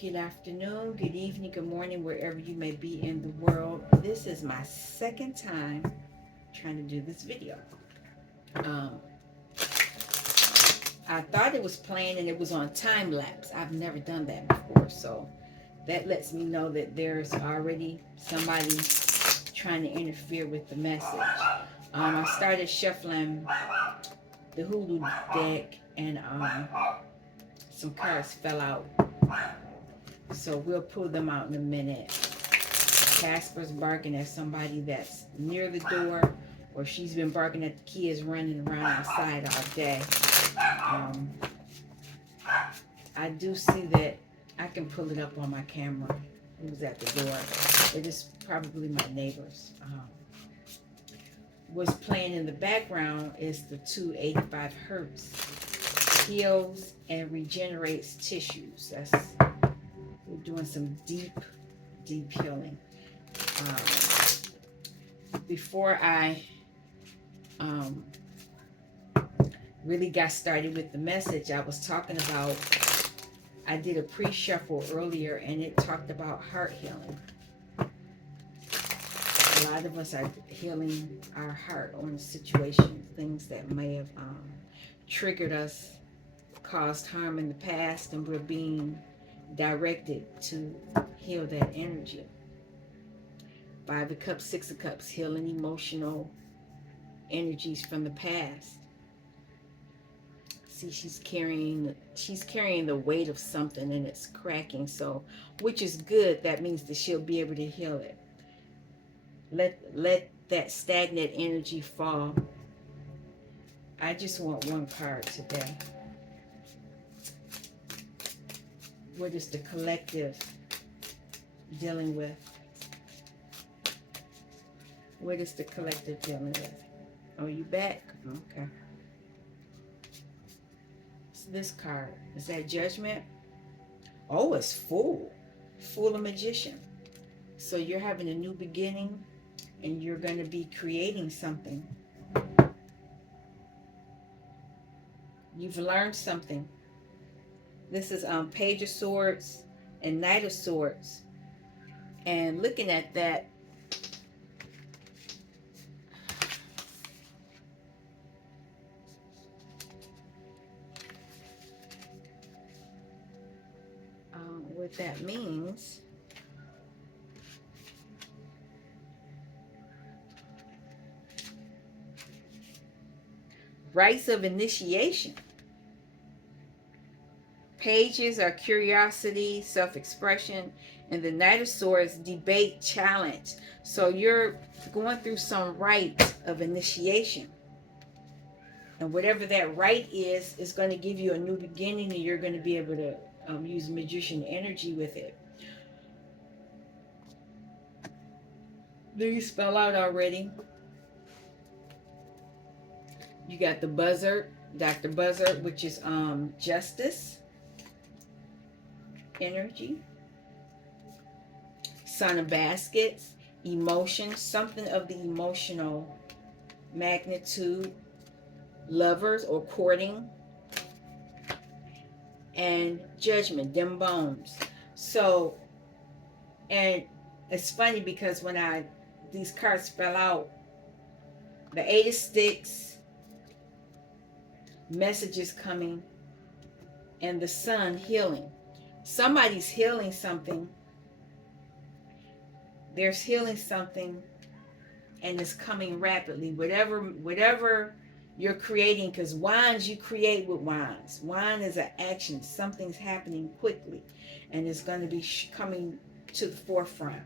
Good afternoon, good evening, good morning, wherever you may be in the world. This is my second time trying to do this video. Um, I thought it was playing and it was on time lapse. I've never done that before, so that lets me know that there's already somebody trying to interfere with the message. I started shuffling the hoodoo deck and some cards fell out. So we'll pull them out in a minute. Casper's barking at somebody that's near the door, or she's been barking at the kids running around outside all day. I do see that I can pull it up on my camera. Who's at the door? It is probably my neighbors. What's playing in the background is the 285 hertz. Heals and regenerates tissues. We're doing some deep healing. Before I really got started with the message, I was talking about, I did a pre-shuffle earlier and it talked about heart healing. A lot of us are healing our heart on situations, things that may have triggered us, caused harm in the past, and we're being directed to heal that energy. Five of Cups, Six of Cups, healing emotional energies from the past. See, she's carrying the weight of something and it's cracking, so which is good. That means that she'll be able to heal it. Let that stagnant energy fall. I just want one card today. What is the collective dealing with? What is the collective dealing with? Oh, you back? Okay. So this card, is that Judgment? Oh, it's Fool. Fool of Magician. So you're having a new beginning and you're going to be creating something. You've learned something. This is Page of Swords and Knight of Swords. And looking at that, what that means, rites of initiation. Pages are curiosity, self-expression, and the Knight of Swords, debate, challenge. So you're going through some rite of initiation. And whatever that rite is going to give you a new beginning, and you're going to be able to use magician energy with it. These spell out already. You got the Buzzard, Dr. Buzzard, which is justice energy. Son of Baskets, emotion, something of the emotional magnitude. Lovers or courting. And Judgment, them bones. So, and it's funny because when these cards fell out, the Eight of Sticks, messages coming, and the Sun, healing. Somebody's healing something. There's healing something, and it's coming rapidly. Whatever you're creating, because wands, you create with wands. Wand is an action. Something's happening quickly, and it's going to be coming to the forefront.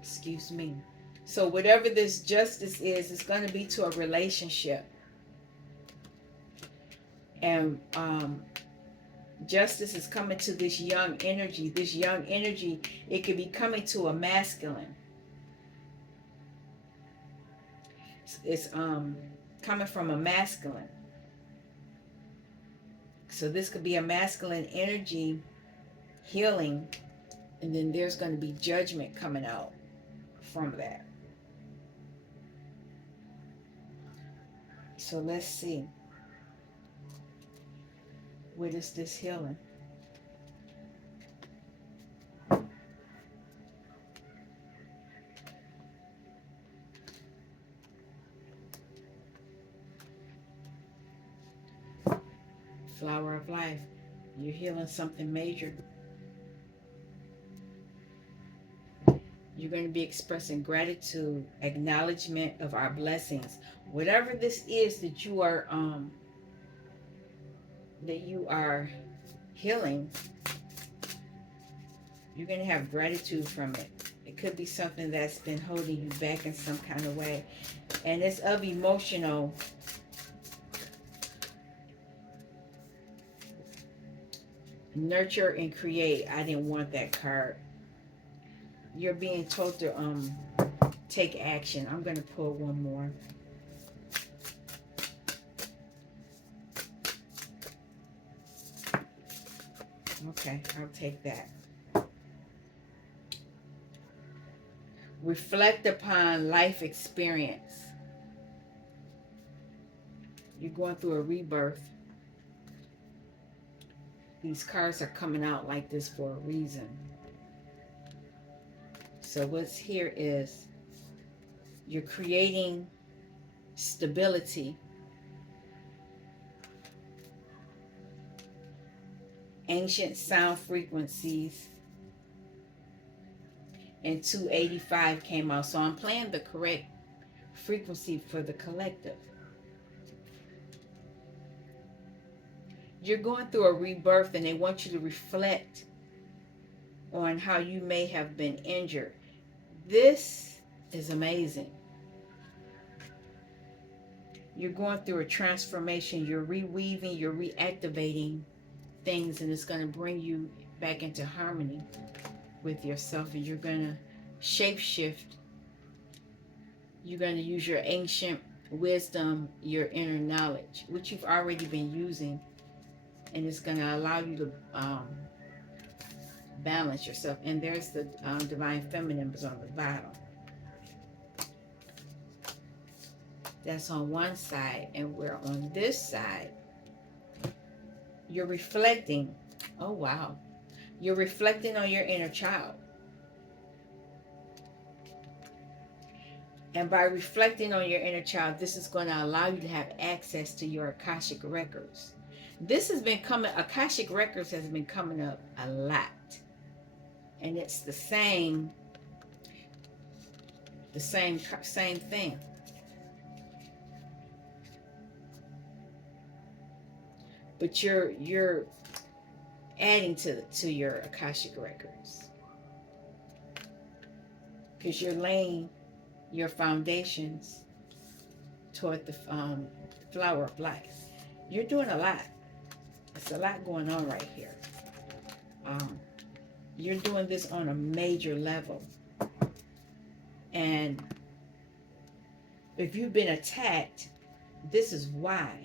Excuse me. So whatever this justice is, it's going to be to a relationship. And justice is coming to this young energy. This young energy, it could be coming to a masculine. It's coming from a masculine. So this could be a masculine energy healing, and then there's going to be judgment coming out from that. So let's see. What is this healing? Flower of life. You're healing something major. You're going to be expressing gratitude, acknowledgement of our blessings. Whatever this is that you are healing, you're going to have gratitude from it. It could be something that's been holding you back in some kind of way. And it's of emotional. Nurture and create. I didn't want that card. You're being told to take action. I'm going to pull one more. Okay, I'll take that. Reflect upon life experience. You're going through a rebirth. These cards are coming out like this for a reason. So what's here is you're creating stability, ancient sound frequencies, and 285 came out. So I'm playing the correct frequency for the collective. You're going through a rebirth and they want you to reflect on how you may have been injured. This is amazing. You're going through a transformation. You're reweaving, you're reactivating things, and it's going to bring you back into harmony with yourself, and you're going to shape shift. You're going to use your ancient wisdom, your inner knowledge, which you've already been using, and it's going to allow you to balance yourself. And there's the divine feminine is on the bottom. That's on one side, and we're on this side. You're reflecting. Oh, wow. You're reflecting on your inner child. And by reflecting on your inner child, this is going to allow you to have access to your Akashic records. This has been coming, Akashic records has been coming up a lot. And it's the same thing. But you're adding to your Akashic records, because you're laying your foundations toward the flower of life. You're doing a lot. It's a lot going on right here. You're doing this on a major level. And if you've been attacked, this is why.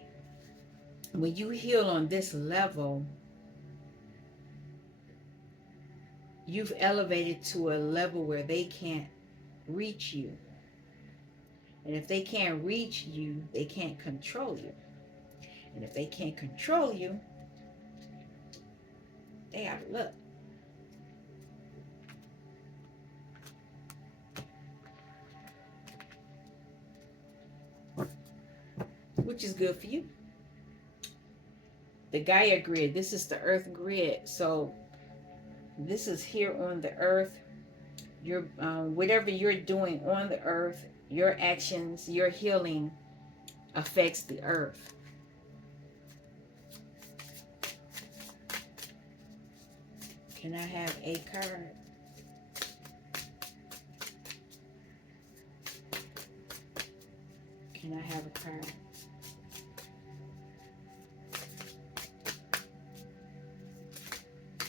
When you heal on this level, you've elevated to a level where they can't reach you. And if they can't reach you, they can't control you. And if they can't control you, they out of luck. Which is good for you. The Gaia grid, this is the earth grid. So this is here on the earth. Your whatever you're doing on the earth, your actions, your healing affects the earth. Can I have a card? Can I have a card?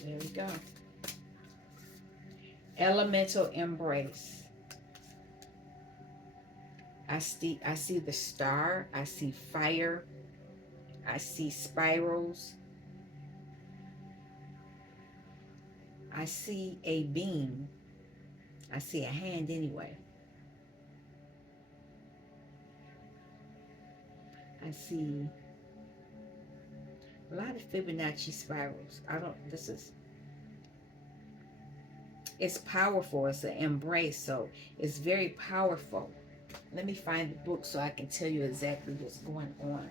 There we go. Elemental embrace. I see the star. I see fire. I see spirals. I see a beam. I see a hand anyway. I see A lot of Fibonacci spirals. I don't, this is, it's powerful. It's an embrace. So it's very powerful. Let me find the book so I can tell you exactly what's going on.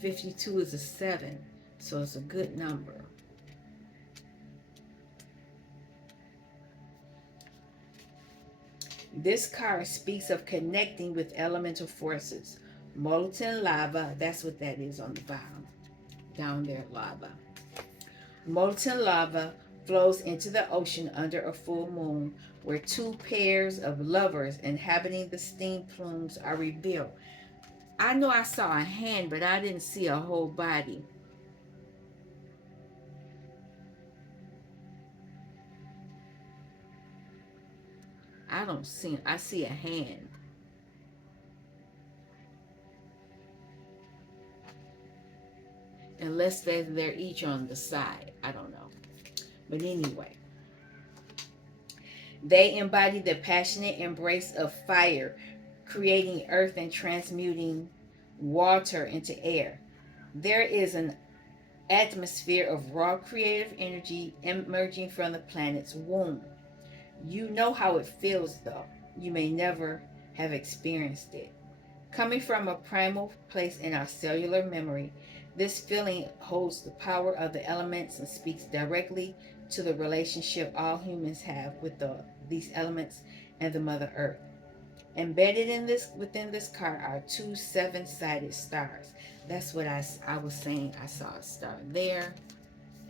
$52 is a 7, so it's a good number. This card speaks of connecting with elemental forces. Molten lava, that's what that is on the bottom. Down there, lava. Molten lava flows into the ocean under a full moon, where two pairs of lovers inhabiting the steam plumes are revealed. I know I saw a hand, but I didn't see a whole body. I see a hand. Unless they're each on the side. I don't know. But anyway, they embody the passionate embrace of fire, creating earth and transmuting water into air. There is an atmosphere of raw creative energy emerging from the planet's womb. You know how it feels, though. You may never have experienced it. Coming from a primal place in our cellular memory, this feeling holds the power of the elements and speaks directly to the relationship all humans have with these elements and the Mother Earth. Embedded within this card are two seven-sided stars. That's what I was saying. I saw a star there,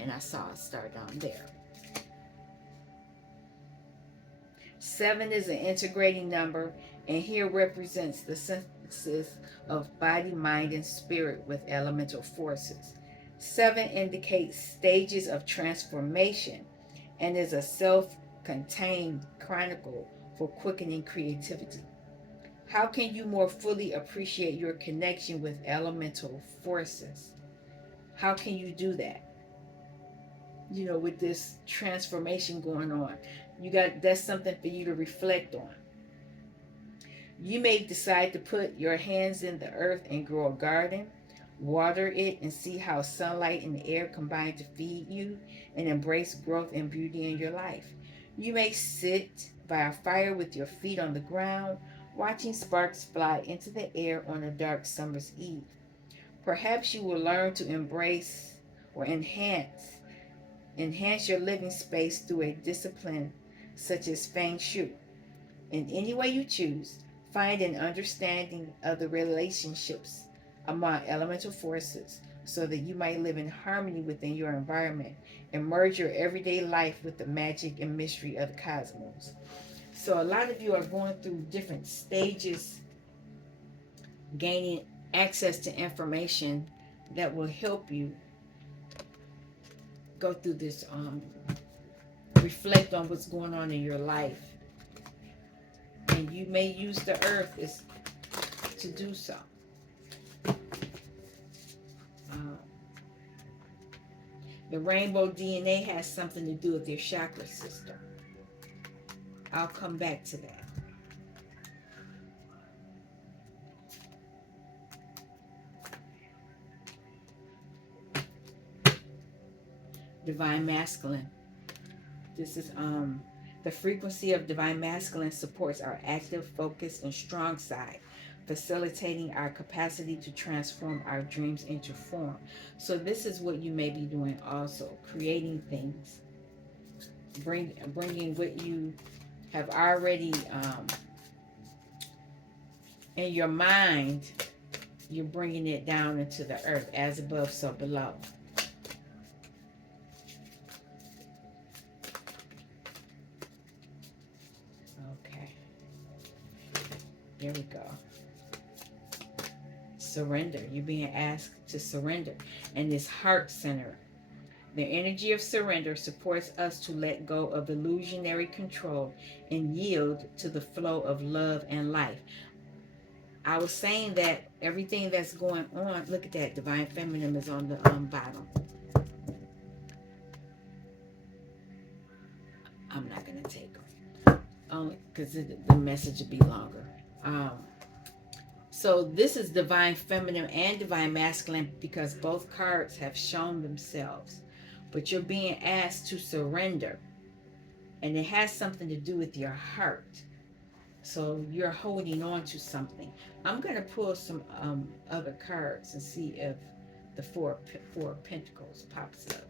and I saw a star down there. 7 is an integrating number, and here represents the synthesis of body, mind, and spirit with elemental forces. 7 indicates stages of transformation and is a self-contained chronicle for quickening creativity. How can you more fully appreciate your connection with elemental forces? How can you do that? With this transformation going on, that's something for you to reflect on. You may decide to put your hands in the earth and grow a garden, water it, and see how sunlight and air combine to feed you and embrace growth and beauty in your life. You may sit by a fire with your feet on the ground, watching sparks fly into the air on a dark summer's eve. Perhaps you will learn to embrace or enhance your living space through a discipline such as Feng Shui. In any way you choose, find an understanding of the relationships among elemental forces so that you might live in harmony within your environment and merge your everyday life with the magic and mystery of the cosmos. So a lot of you are going through different stages, gaining access to information that will help you go through this, reflect on what's going on in your life. And you may use the earth to do so. The rainbow DNA has something to do with your chakra system. I'll come back to that. Divine masculine. This is the frequency of divine masculine supports our active, focused, and strong side, facilitating our capacity to transform our dreams into form. So this is what you may be doing also, creating things, bringing what you have already in your mind, you're bringing it down into the earth, as above, so below. Okay. There we go. Surrender. You're being asked to surrender. And this heart center. The energy of surrender supports us to let go of illusionary control and yield to the flow of love and life. I was saying that everything that's going on, look at that, divine feminine is on the bottom. I'm not not going to take them. Only because the message will be longer. So this is divine feminine and divine masculine because both cards have shown themselves. But you're being asked to surrender. And it has something to do with your heart. So you're holding on to something. I'm going to pull some other cards and see if the four of Pentacles pops up.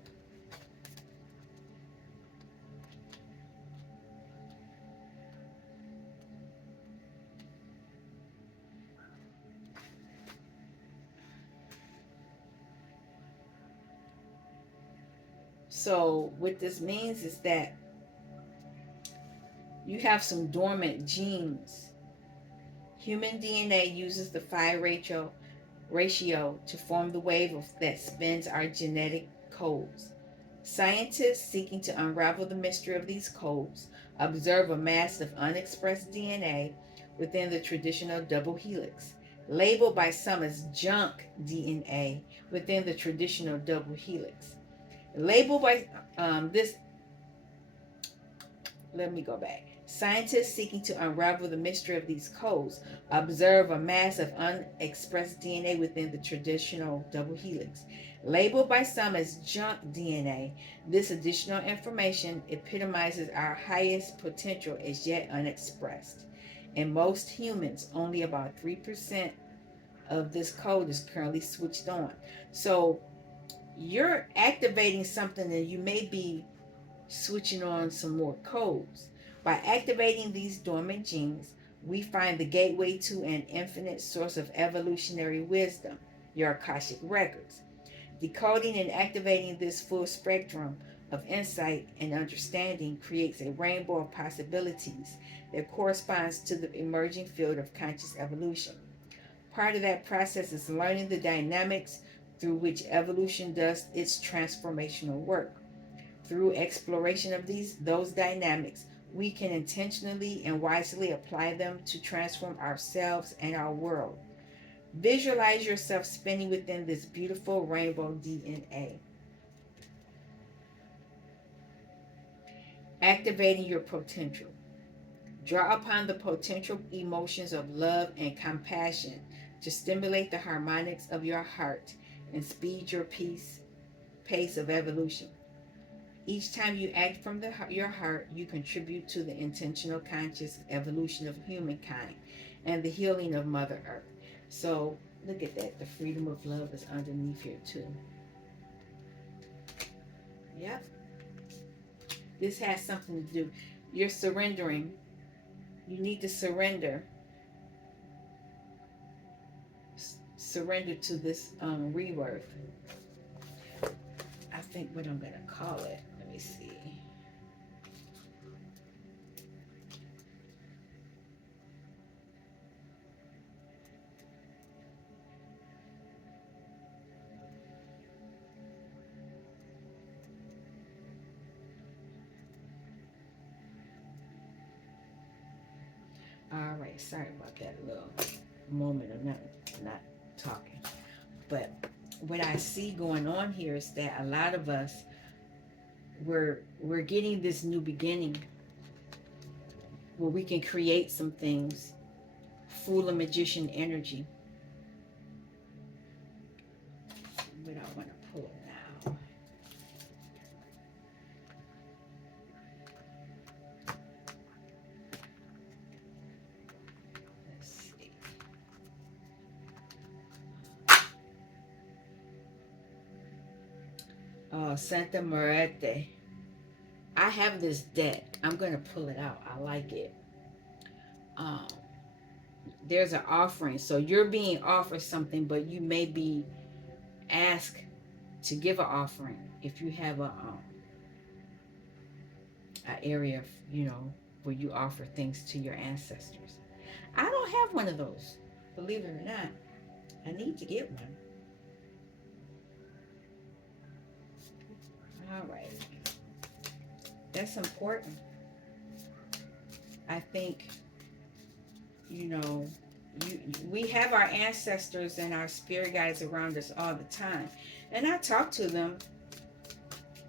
So what this means is that you have some dormant genes. Human DNA uses the phi ratio to form the wave that spins our genetic codes. Scientists seeking to unravel the mystery of these codes observe a mass of unexpressed DNA within the traditional double helix, labeled by some as junk DNA within the traditional double helix. Labeled by this, let me go back. Scientists seeking to unravel the mystery of these codes observe a mass of unexpressed DNA within the traditional double helix. Labeled by some as junk DNA, this additional information epitomizes our highest potential as yet unexpressed. In most humans, only about 3% of this code is currently switched on. So you're activating something that you may be switching on some more codes. By activating these dormant genes, we find the gateway to an infinite source of evolutionary wisdom, your Akashic records. Decoding and activating this full spectrum of insight and understanding creates a rainbow of possibilities that corresponds to the emerging field of conscious evolution. Part of that process is learning the dynamics through which evolution does its transformational work. Through exploration of those dynamics, we can intentionally and wisely apply them to transform ourselves and our world. Visualize yourself spinning within this beautiful rainbow DNA. Activating your potential. Draw upon the potential emotions of love and compassion to stimulate the harmonics of your heart and speed your pace of evolution. Each time you act from your heart, you contribute to the intentional conscious evolution of humankind and the healing of Mother Earth. So look at that. The freedom of love is underneath here too. Yep. This has something to do. You're surrendering. You need to surrender. Surrender to this rebirth. I think what I'm going to call it. Let me see. All right, sorry about that little moment of not talking. But what I see going on here is that a lot of us we're getting this new beginning where we can create some things full of magician energy. But I want to pull it now. Let's see. Oh, Santa Muerte. I have this deck. I'm going to pull it out. I like it. There's an offering. So you're being offered something, but you may be asked to give an offering if you have a area, where you offer things to your ancestors. I don't have one of those, believe it or not. I need to get one. All right. That's important. I think, we have our ancestors and our spirit guides around us all the time. And I talk to them,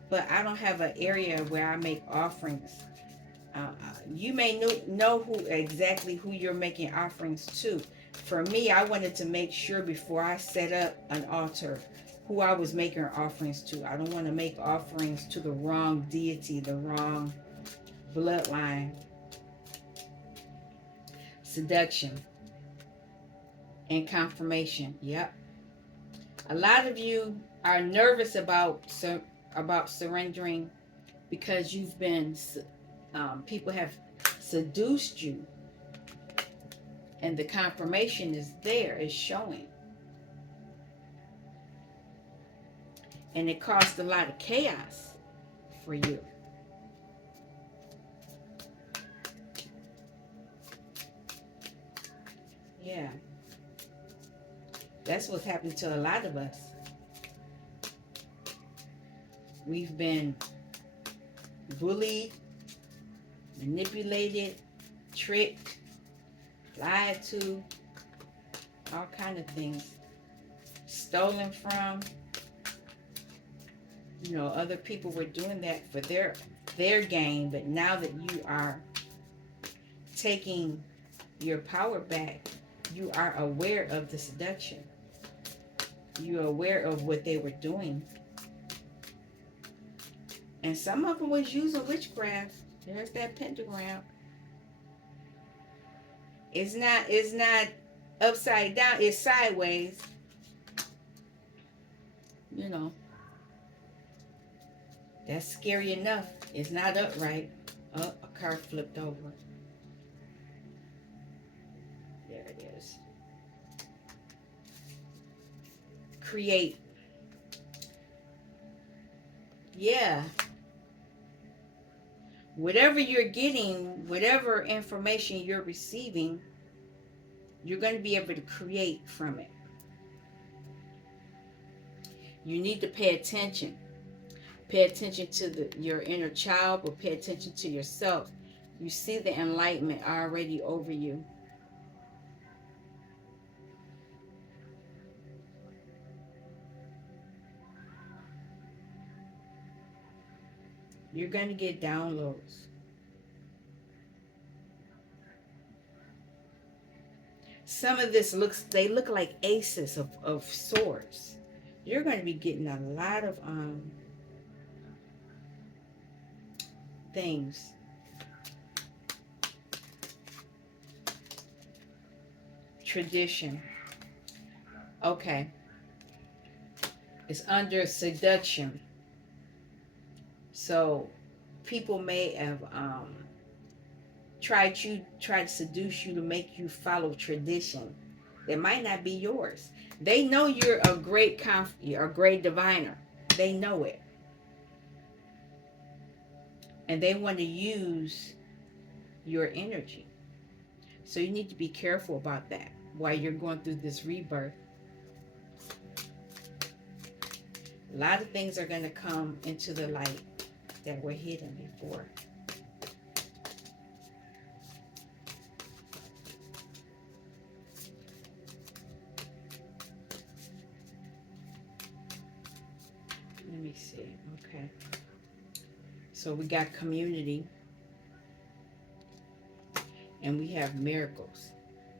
but I don't have an area where I make offerings You may know exactly who you're making offerings to. For me, I wanted to make sure before I set up an altar who I was making offerings to. I don't want to make offerings to the wrong deity, the wrong bloodline. Seduction and confirmation. Yep. A lot of you are nervous about surrendering because you've been people have seduced you, and the confirmation is there, it's showing, and it caused a lot of chaos for you. Yeah, that's what's happened to a lot of us. We've been bullied, manipulated, tricked, lied to, all kind of things, stolen from. You know, other people were doing that for their gain, but now that you are taking your power back, you are aware of the seduction. You're aware of what they were doing. And some of them was using witchcraft. There's that pentagram. It's not upside down, it's sideways. You know. That's scary enough. It's not upright. Oh, a car flipped over. There it is. Create. Yeah. Whatever you're getting, whatever information you're receiving, you're going to be able to create from it. You need to pay attention. Pay attention to your inner child, but pay attention to yourself. You see the enlightenment already over you. You're going to get downloads. Some of this they look like aces of swords. You're going to be getting a lot of things. Tradition. Okay. It's under seduction. So people may have tried to seduce you to make you follow tradition that might not be yours. They know you're a great diviner. They know it. And they want to use your energy. So you need to be careful about that while you're going through this rebirth. A lot of things are going to come into the light that were hidden before. Let me see. Okay. So we got community. And we have miracles.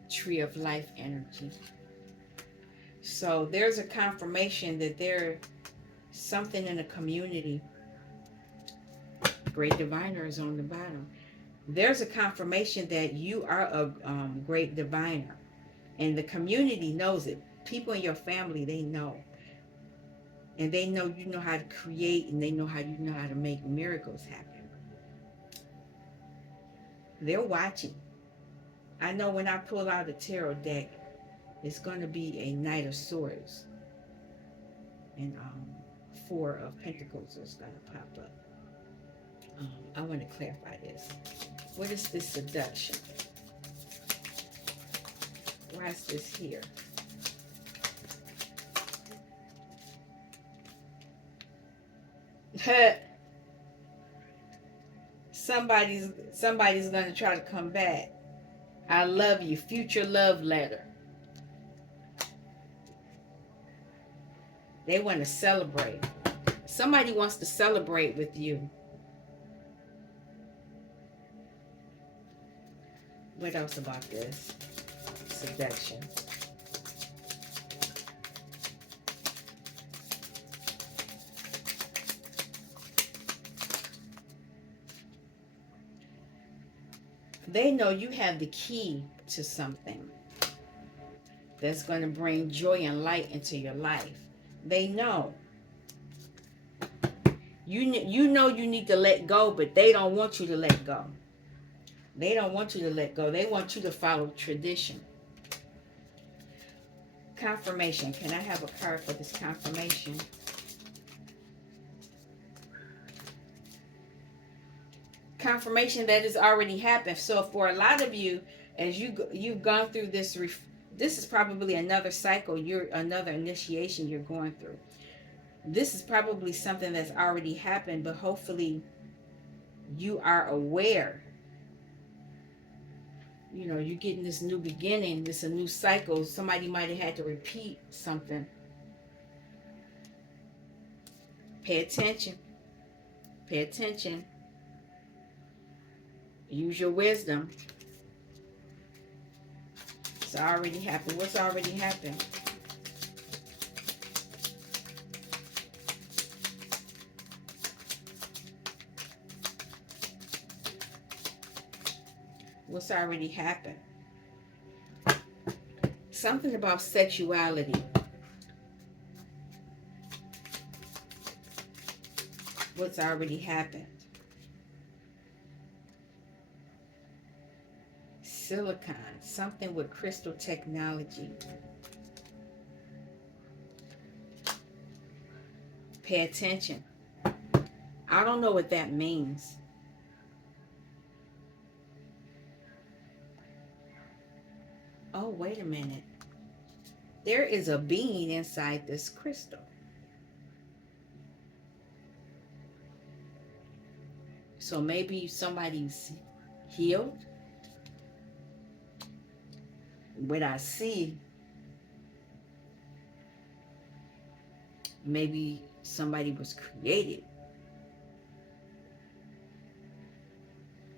Tree of life energy. So there's a confirmation that there's something in the community. Great diviner is on the bottom. There's a confirmation that you are a great diviner. And the community knows it. People in your family, they know. And they know you know how to create, and they know how you know how to make miracles happen. They're watching. I know when I pull out a tarot deck, it's going to be a Knight of Swords. And Four of Pentacles is going to pop up. I want to clarify this. What is this seduction? Why is this here? Somebody's going to try to come back. I love you. Future love letter. They want to celebrate. Somebody wants to celebrate with you. What else about this? Seduction. They know you have the key to something that's going to bring joy and light into your life. They know. You know you need to let go, but they don't want you to let go. They don't want you to let go. They want you to follow tradition. Confirmation. Can I have a card for this confirmation? Confirmation that has already happened. So for a lot of you, as you've gone through this, this is probably another cycle. Another initiation you're going through. This is probably something that's already happened, but hopefully you are aware. You know, you're getting this new beginning, this a new cycle. Somebody might have had to repeat something. Pay attention. Pay attention. Use your wisdom. It's already happened. What's already happened? What's already happened? Something about sexuality. What's already happened? Silicon. Something with crystal technology. Pay attention. I don't know what that means. Oh, wait a minute. There is a being inside this crystal. So maybe somebody's healed. What I see, maybe somebody was created,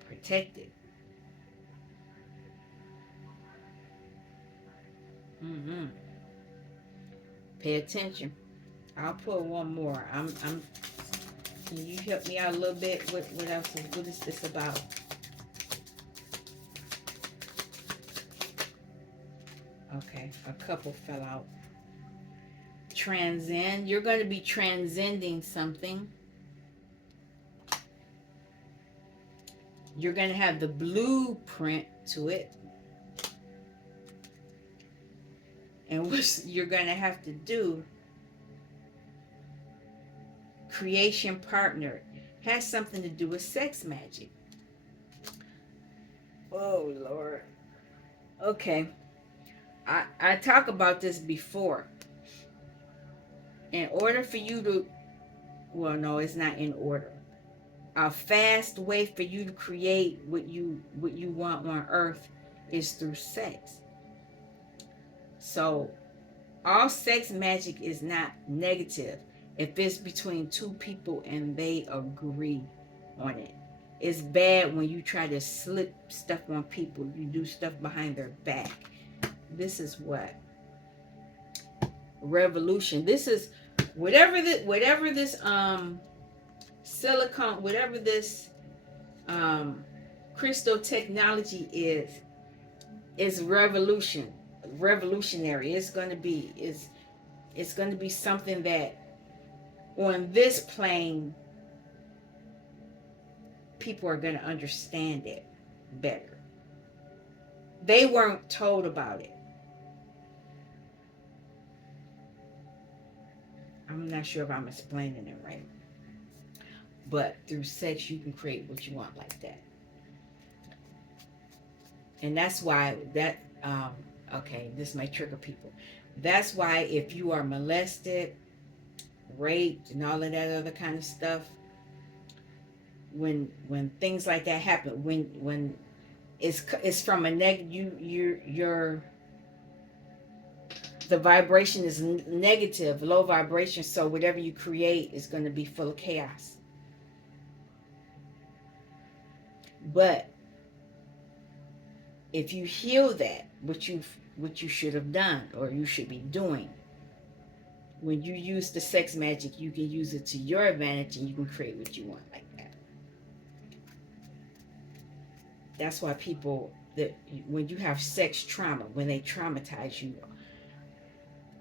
protected. Pay attention. I'll put one more. Can you help me out a little bit? What else? What is this about? Okay, a couple fell out. Transcend. You're going to be transcending something. You're going to have the blueprint to it. And what you're going to have to do, creation partner, has something to do with sex magic. Oh, Lord. Okay. I talked about this before. In order for you to, well, no, it's not in order. A fast way for you to create what you want on earth is through sex. So all sex magic is not negative if it's between two people and they agree on it. It's bad when you try to slip stuff on people. You do stuff behind their back. This is what? Revolution. This is whatever this silicone, whatever this crystal technology is revolutionary. It's going to be something that on this plane people are going to understand it better. They weren't told about it. I'm not sure if I'm explaining it right. But through sex, you can create what you want like that. And that's why okay, this may trigger people. That's why if you are molested, raped, and all of that other kind of stuff, when things like that happen, when it's from a negative, the vibration is negative, low vibration, so whatever you create is going to be full of chaos. But if you heal that, what you should have done or you should be doing, when you use the sex magic, you can use it to your advantage and you can create what you want like that. That's why people, that when you have sex trauma, when they traumatize you,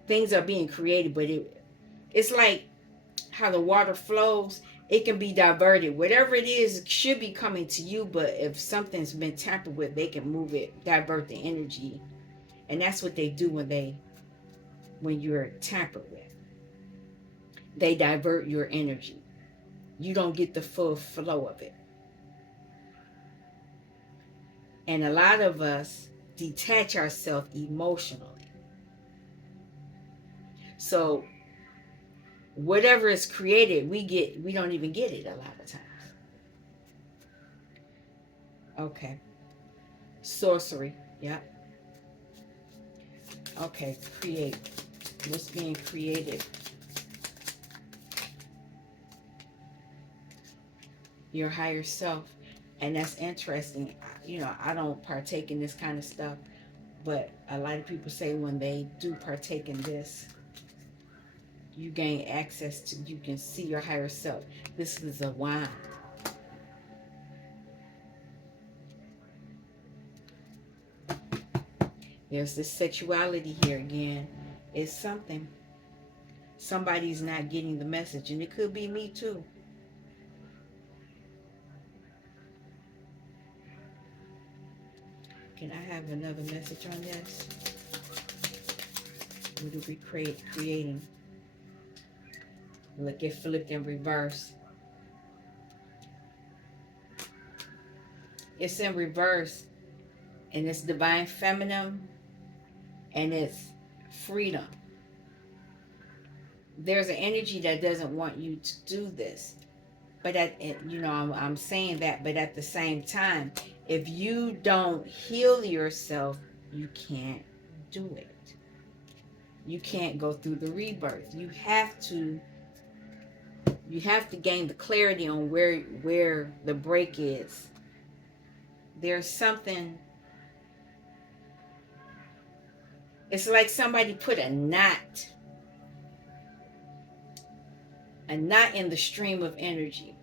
things are being created, but it's like how the water flows. It can be diverted. Whatever it is, it should be coming to you, but if something's been tampered with, they can move it, divert the energy. And that's what they do when you're tampered with. They divert your energy. You don't get the full flow of it. And a lot of us detach ourselves emotionally. So whatever is created, we don't even get it a lot of times. Okay. Sorcery. Yeah. Okay, create. What's being created? Your higher self. And that's interesting. I don't partake in this kind of stuff, but a lot of people say when they do partake in this, you gain access to, you can see your higher self. This is a wand. There's this sexuality here again. It's something. Somebody's not getting the message, and it could be me too. Can I have another message on this? What are we creating? Look, it flipped in reverse. It's in reverse, and it's divine feminine, and it's freedom. There's an energy that doesn't want you to do this, but I'm saying that, but at the same time, if you don't heal yourself, you can't do it. You can't go through the rebirth. You have to gain the clarity on where the break is. There's something. It's like somebody put a knot in the stream of energy.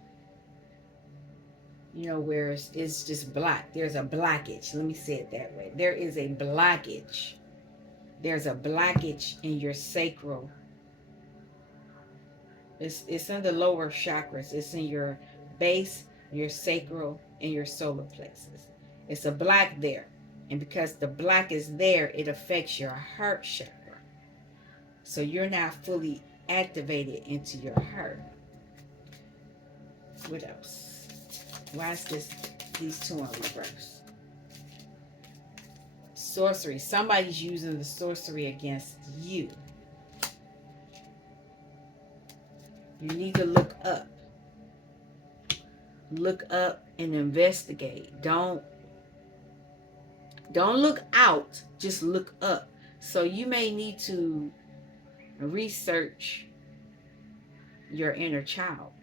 Where it's just blocked. There's a blockage. Let me say it that way. There is a blockage. There's a blockage in your sacral. It's in the lower chakras. It's in your base, your sacral, and your solar plexus. It's a block there. And because the block is there, it affects your heart chakra. So you're not fully activated into your heart. What else? Why is these two in reverse? Sorcery. Somebody's using the sorcery against you. You need to look up. Look up and investigate. Don't look out. Just look up. So you may need to research your inner child.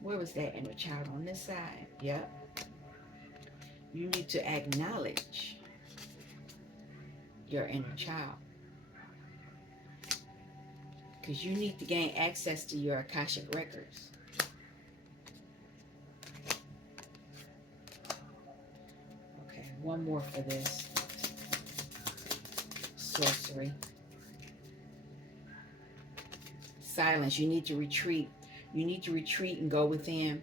Where was that inner child? On this side? Yep. You need to acknowledge your inner child. Because you need to gain access to your Akashic records. Okay, one more for this. Sorcery. Silence. You need to retreat. You need to retreat and go within.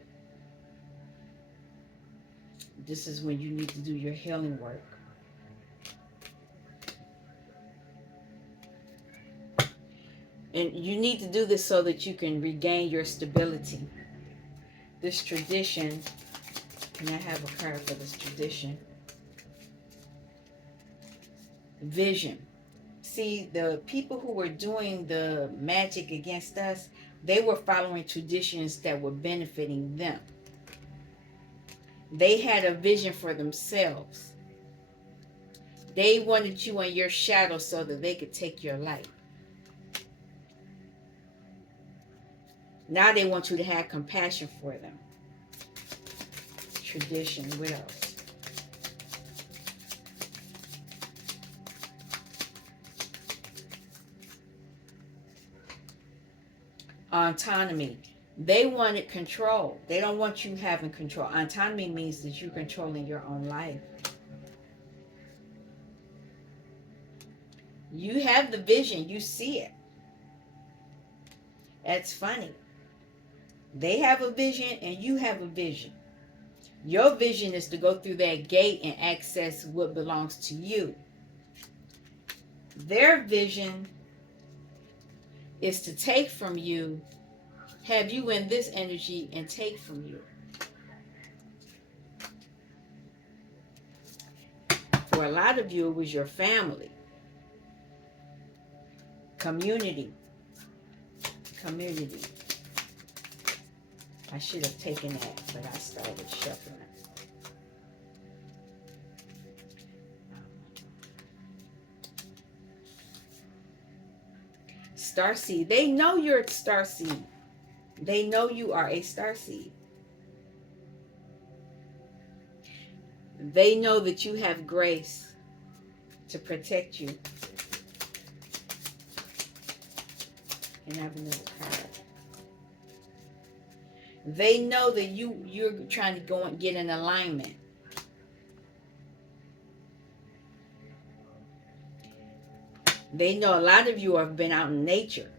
This is when you need to do your healing work. And you need to do this so that you can regain your stability. This tradition, can I have a card for this tradition? Vision. See, the people who were doing the magic against us, they were following traditions that were benefiting them. They had a vision for themselves. They wanted you in your shadow so that they could take your light. Now they want you to have compassion for them. Tradition. What else? autonomy. They wanted control. They don't want you having control. Autonomy means that you're controlling your own life. You have the vision. You see it. That's funny. They have a vision and you have a vision. Your vision is to go through that gate and access what belongs to you. Their vision is to take from you, have you in this energy and take from you. For a lot of you, it was your family. Community. I should have taken that, but I started shuffling. Starseed. They know you're a starseed. They know you are a starseed. They know that you have grace to protect you. And I have another card. They know that you're trying to go and get in alignment. They know a lot of you have been out in nature.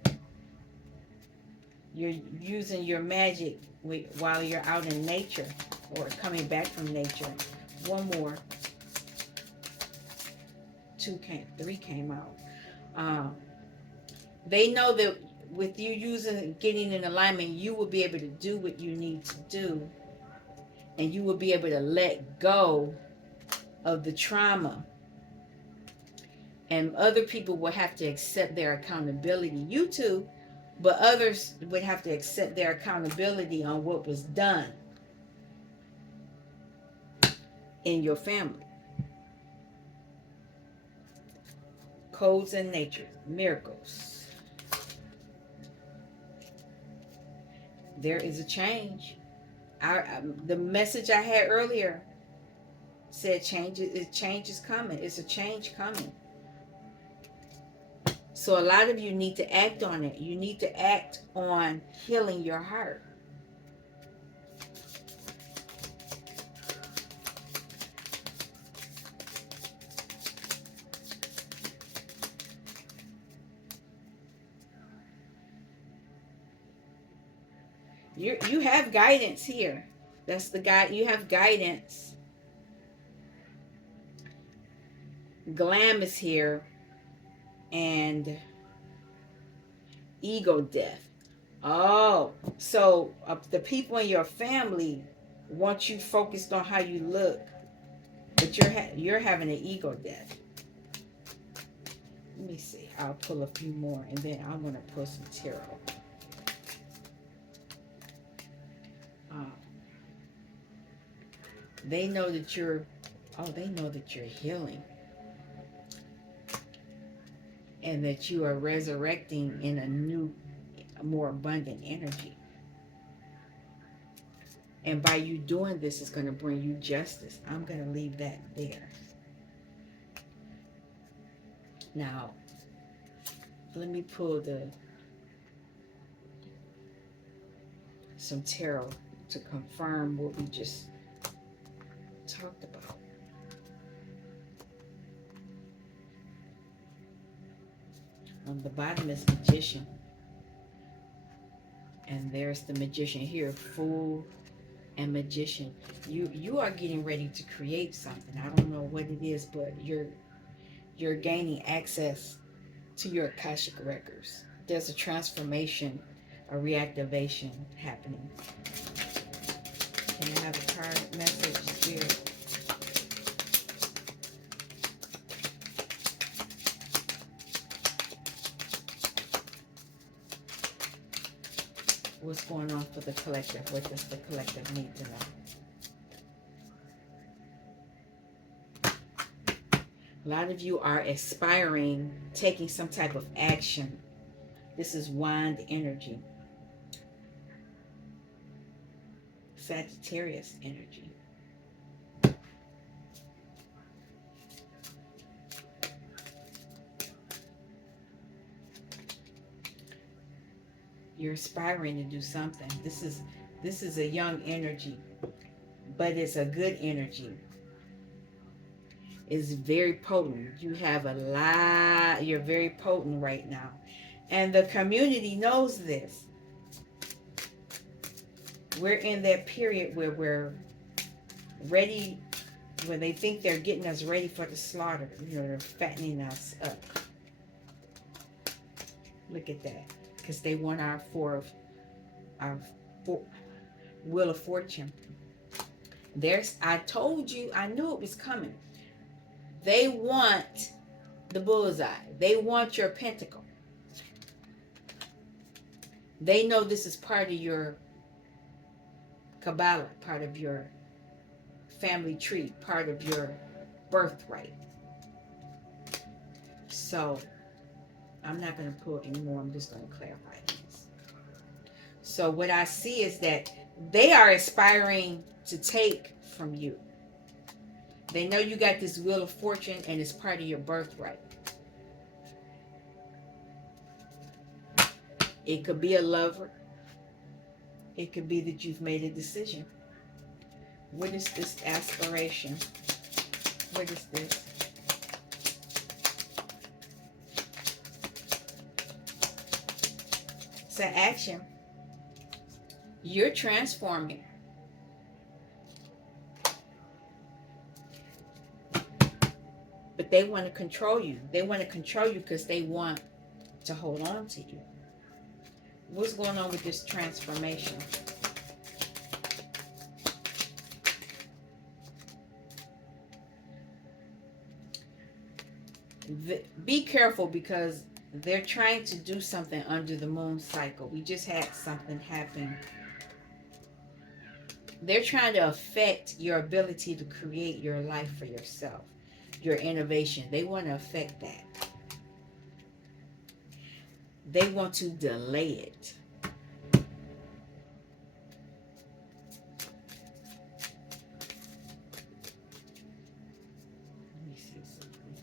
You're using your magic while you're out in nature or coming back from nature. One more. 3 came out. They know that with you getting in alignment, you will be able to do what you need to do. And you will be able to let go of the trauma. And other people will have to accept their accountability. You too, but others would have to accept their accountability on what was done in your family. Codes and nature, miracles. There is a change. The message I had earlier said change is coming. It's a change coming. So a lot of you need to act on it. You need to act on healing your heart. You have guidance here. That's the guide. You have guidance. Glam is here. And ego death. Oh, so the people in your family want you focused on how you look, but you're having an ego death. Let me see. I'll pull a few more, and then I want to pull some tarot. They know that you're. Oh, they know that you're healing. And that you are resurrecting in a new, more abundant energy. And by you doing this, it's going to bring you justice. I'm going to leave that there. Now, let me pull some tarot to confirm what we just talked about. On the bottom is Magician. And there's the Magician here. Fool and Magician. You are getting ready to create something. I don't know what it is, but you're gaining access to your Akashic records. There's a transformation, a reactivation happening. Can I have a card message, Spirit? What's going on for the collective? What does the collective need to know? A lot of you are aspiring, taking some type of action. This is wand energy. Sagittarius energy. You're aspiring to do something. This is a young energy, but it's a good energy. It's very potent. You have a lot. You're very potent right now. And the community knows this. We're in that period where we're ready, when they think they're getting us ready for the slaughter. You know, they're fattening us up. Look at that. Because they want our wheel of fortune. I told you, I knew it was coming. They want the bullseye. They want your pentacle. They know this is part of your Kabbalah, part of your family tree, part of your birthright. So I'm not going to pull anymore. I'm just going to clarify these. So what I see is that they are aspiring to take from you. They know you got this wheel of fortune and it's part of your birthright. It could be a lover. It could be that you've made a decision. What is this aspiration? What is this? It's an action. You're transforming. But they want to control you. They want to control you because they want to hold on to you. What's going on with this transformation? Be careful because they're trying to do something under the moon cycle. We just had something happen. They're trying to affect your ability to create your life for yourself, your innovation. They want to affect that. They want to delay it. Let me see something.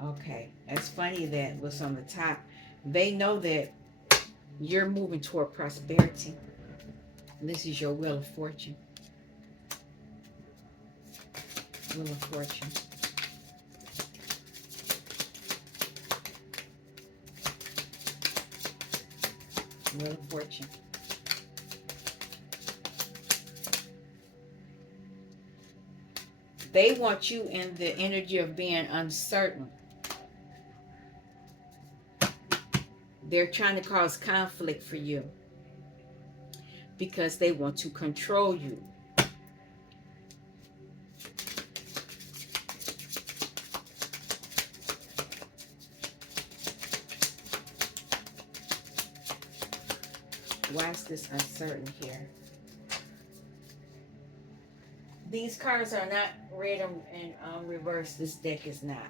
Okay, it's funny that what's on the top. They know that you're moving toward prosperity. This is your wheel of fortune. Wheel of fortune. Wheel of fortune. They want you in the energy of being uncertain. They're trying to cause conflict for you because they want to control you. Why is this uncertain here? These cards are not read in reverse. This deck is not.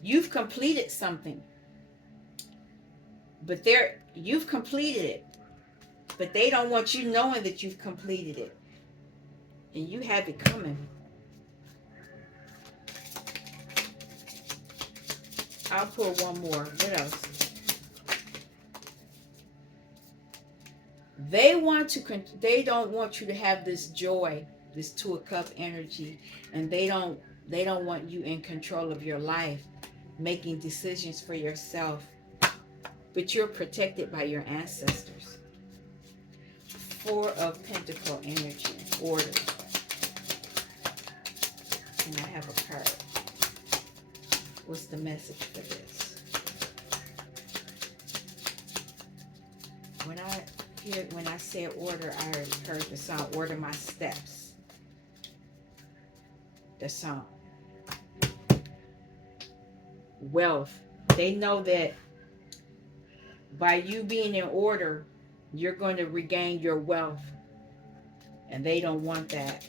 You've completed something, but you've completed it, but they don't want you knowing that you've completed it, and you have it coming. I'll pull one more. What else? They don't want you to have this joy, this Two of Cups energy, and they don't want you in control of your life, making decisions for yourself. But you're protected by your ancestors. Four of Pentacles energy, order. And I have a card. What's the message for this? When I said order, I heard the song, Order My Steps. The song. Wealth. They know that by you being in order, you're going to regain your wealth. And they don't want that.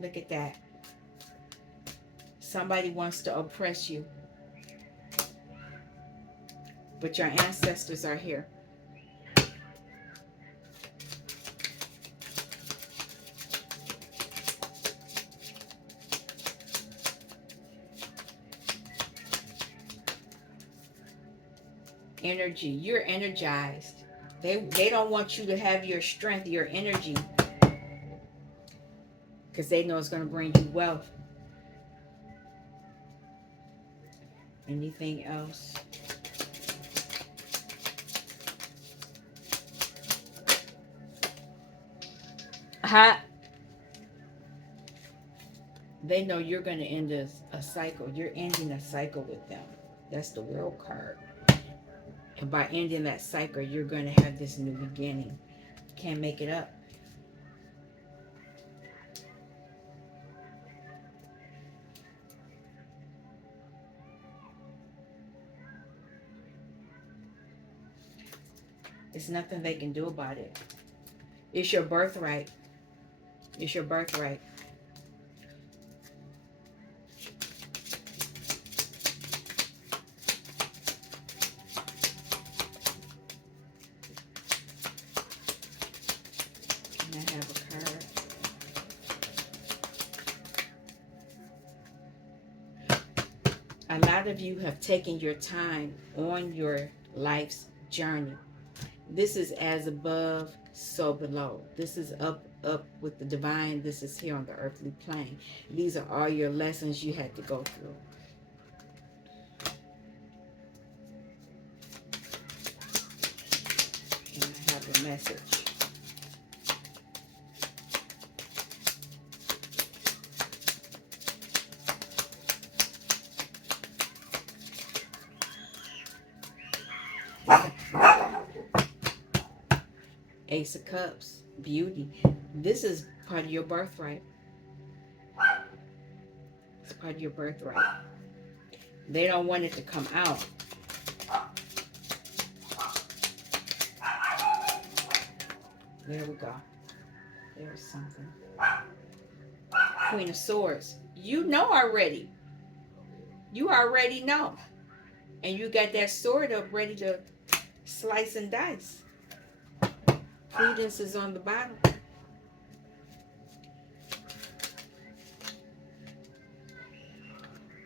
Look at that. Somebody wants to oppress you, but your ancestors are here. Energy. You're energized. They don't want you to have your strength, your energy, because they know it's going to bring you wealth. Anything else? They know you're going to end a cycle. You're ending a cycle with them. That's the World card. And by ending that cycle, you're going to have this new beginning. Can't make it up. There's nothing they can do about it. It's your birthright. It's your birthright. And I have a card. A lot of you have taken your time on your life's journey. This is as above, so below. This is up with the divine. This is here on the earthly plane. These are all your lessons you had to go through. And I have a message. Ace of Cups, beauty. This is part of your birthright. It's part of your birthright. They don't want it to come out. There we go. There's something. Queen of Swords. You know already. You already know. And you got that sword up ready to slice and dice. Prudence is on the bottom.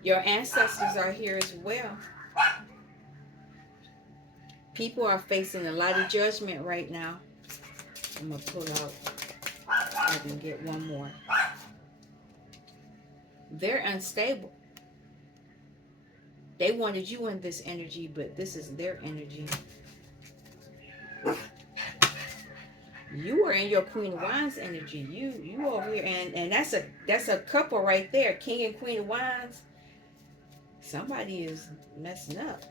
Your ancestors are here as well. People are facing a lot of judgment right now. I'm going to pull out. I can get one more. They're unstable. They wanted you in this energy, but this is their energy. You are in your Queen of Wands energy. You over here, and that's a couple right there. King and Queen of Wands. Somebody is messing up.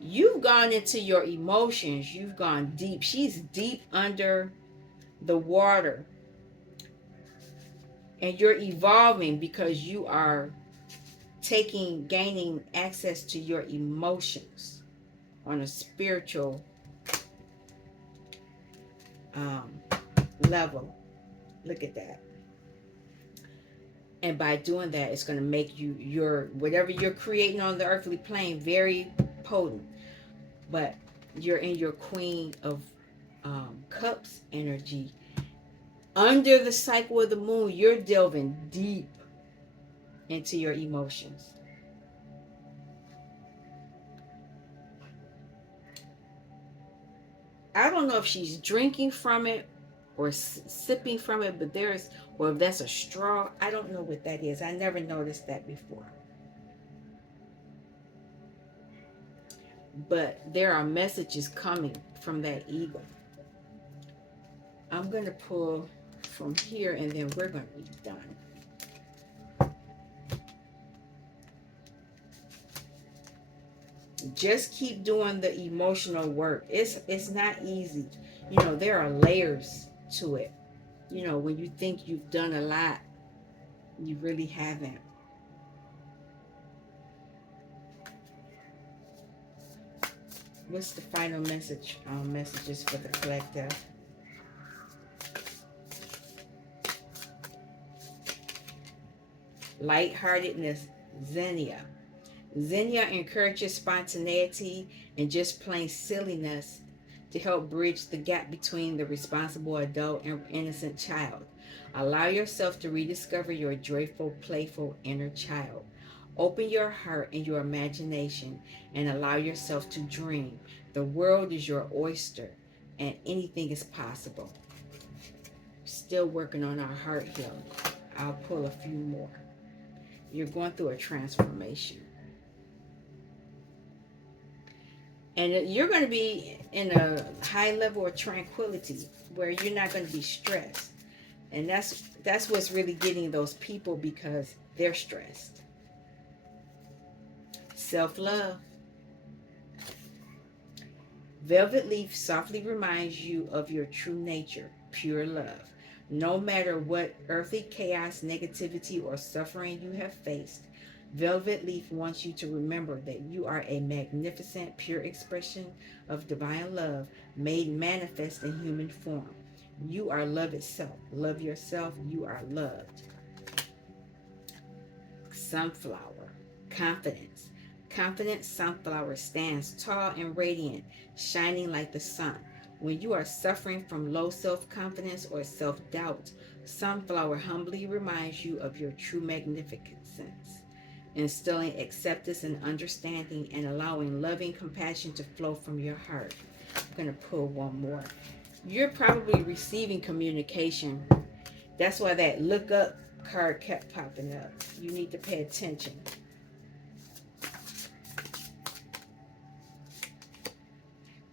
You've gone into your emotions. You've gone deep. She's deep under the water. And you're evolving because you are gaining access to your emotions on a spiritual level. Look at that. And by doing that, it's going to make you whatever you're creating on the earthly plane very potent. But you're in your Queen of Cups energy. Under the cycle of the moon, you're delving deep into your emotions. I don't know if she's drinking from it or sipping from it, but or if that's a straw. I don't know what that is. I never noticed that before. But there are messages coming from that eagle. I'm going to pull from here and then we're going to be done. Just keep doing the emotional work. It's not easy. You know, there are layers to it. You know, when you think you've done a lot, You really haven't. What's the final message? Messages for the collective. Lightheartedness, Xenia. Xenia encourages spontaneity and just plain silliness to help bridge the gap between the responsible adult and innocent child. Allow yourself to rediscover your joyful, playful inner child. Open your heart and your imagination and allow yourself to dream. The world is your oyster and anything is possible. Still working on our heart healing. I'll pull a few more. You're going through a transformation. And you're going to be in a high level of tranquility where you're not going to be stressed. And that's what's really getting those people, because they're stressed. Self-love. Velvet leaf softly reminds you of your true nature, pure love. No matter what earthly chaos, negativity, or suffering you have faced, Velvet Leaf wants you to remember that you are a magnificent, pure expression of divine love made manifest in human form. You are love itself. Love yourself. You are loved. Sunflower. Confidence. Confident sunflower stands tall and radiant, shining like the sun. When you are suffering from low self-confidence or self-doubt, sunflower humbly reminds you of your true magnificence, instilling acceptance and understanding and allowing loving compassion to flow from your heart. I'm going to pull one more. You're probably receiving communication. That's why that look up card kept popping up. You need to pay attention.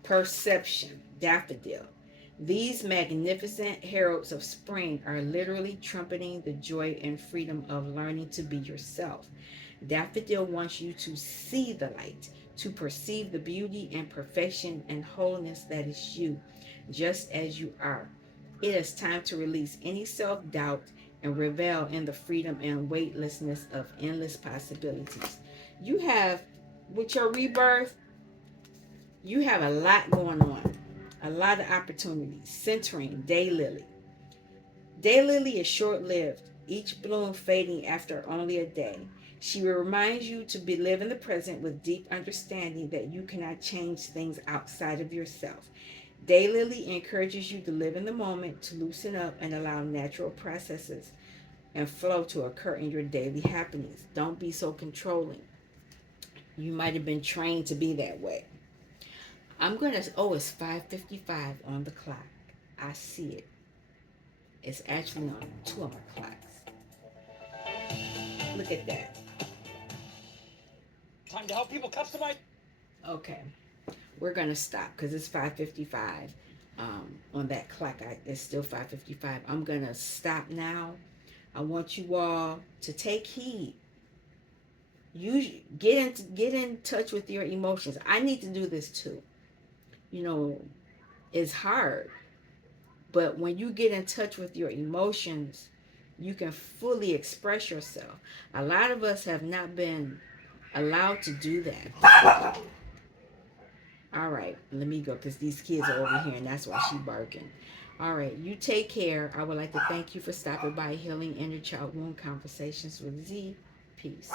Perception, daffodil. These magnificent heralds of spring are literally trumpeting the joy and freedom of learning to be yourself. Daffodil wants you to see the light, to perceive the beauty and perfection and wholeness that is you, just as you are. It is time to release any self-doubt and revel in the freedom and weightlessness of endless possibilities. You have, with your rebirth, you have a lot going on, a lot of opportunities. Centering Daylily. Daylily is short-lived, each bloom fading after only a day. She reminds you to live in the present with deep understanding that you cannot change things outside of yourself. Daylily encourages you to live in the moment, to loosen up and allow natural processes and flow to occur in your daily happenings. Don't be so controlling. You might have been trained to be that way. I'm going to, oh, it's 5:55 on the clock. I see it. It's actually on two of my clocks. Look at that. Time to help people customize. Okay. We're going to stop because it's 5:55 on that clock. It's still 5:55. I'm going to stop now. I want you all to take heed. You get in touch with your emotions. I need to do this too. You know, it's hard. But when you get in touch with your emotions, you can fully express yourself. A lot of us have not been allowed to do that. All right, let me go because these kids are over here and that's why she's barking. All right, you take care. I would like to thank you for stopping by Healing Inner Child Wound Conversations with Z. Peace.